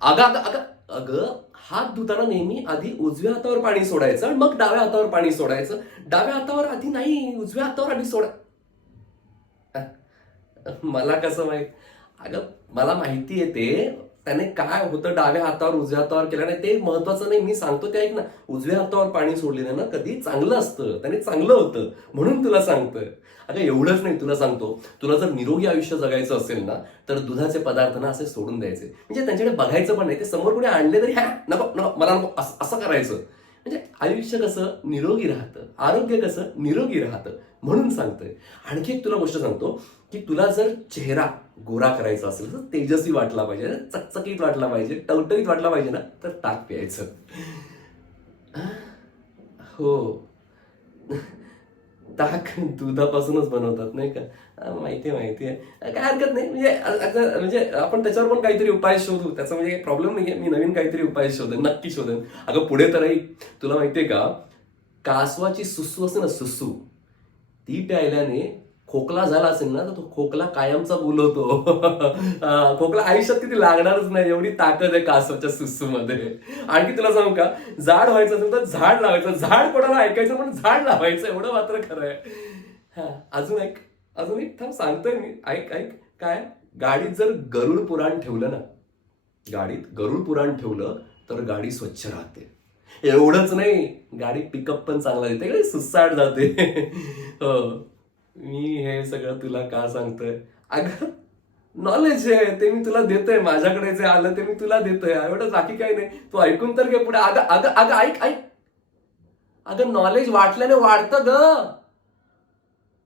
अगं अगं अगं अगं हात धुताना नेहमी आधी उजव्या हातावर पाणी सोडायचं आणि मग डाव्या हातावर पाणी सोडायचं. डाव्या हातावर आधी नाही, उजव्या हातावर आधी सोडा. मला कसं माहित? अगं मला माहिती आहे ते. त्याने काय होतं डाव्या हातावर उजव्या हातावर केल्याने ते महत्वाचं नाही. मी सांगतो ते ऐक ना. उजव्या हातावर पाणी सोडलेलं ना कधी चांगलं असतं. त्याने चांगलं होतं. म्हणून तुला सांगतोय. अगं एवढंच नाही तुला सांगतो. तुला जर निरोगी आयुष्य जगायचं असेल ना तर दुधाचे पदार्थ ना असे सोडून द्यायचे. म्हणजे त्यांच्याकडे बघायचं पण नाही. ते समोर कोणी आणले तरी नको नको मला नको असं करायचं. म्हणजे आयुष्य कसं निरोगी राहतं, आरोग्य कसं निरोगी राहतं म्हणून सांगतोय. आणखी एक तुला गोष्ट सांगतो की तुला जर चेहरा गोरा करायचा असेल तर तेजस्वी वाटला पाहिजे, चकचकीत वाटला पाहिजे, टवटवीत वाटला पाहिजे ना तर ताक प्यायचं. हो. ताक दुधापासूनच बनवतात नाही का? माहिती आहे, माहिती आहे. काय हरकत नाही. म्हणजे म्हणजे आपण त्याच्यावर पण काहीतरी उपाय शोधू. त्याचा म्हणजे काही प्रॉब्लेम नाहीये. मी नवीन काहीतरी उपाय शोधेन, नक्की शोधेन. अगं पुढे तर तुला माहितीये का? कासवाची सुसू असते ना सुसू, ती प्यायल्याने खोकला झाला असेल ना तर तो खोकला कायमचा बोलवतो. खोकला आयुष्यात किती लागणारच नाही एवढी ताकद आहे कासवाच्या सुसूमध्ये. आणखी तुला सांगू का? झाड व्हायचं असेल तर झाड लावायचं. झाड कोणाला ऐकायचं पण झाड लावायचं एवढं मात्र खरं आहे. हा अजून एक थांब सांगतोय मी. ऐक ऐक. काय? गाडीत जर गरुड पुराण ठेवलं ना, गाडीत गरुड पुराण ठेवलं तर गाडी स्वच्छ राहते. एवढंच नाही, गाडी पिकअप पण चांगला देते, गाडी सुसाट जाते. हो. मी हे सगळं तुला का सांगतोय? अगं नॉलेज आहे ते मी तुला देतोय. माझ्याकडे जे आलं ते मी तुला देतोय. एवढं बाकी काही नाही. तू ऐकून तर घे पुढे. अगं अगं अगं ऐक ऐक. अगं नॉलेज वाटल्याने वाढतं ग.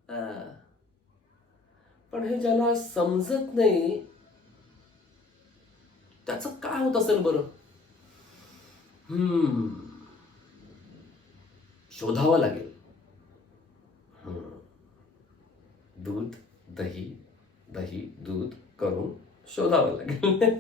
हा. पण हे ज्याला समजत नाही त्याचं काय होत असेल बरं? शोधावं लागेल. हम्म. दूध, दही, दही, दूध करून शोधावं लागेल.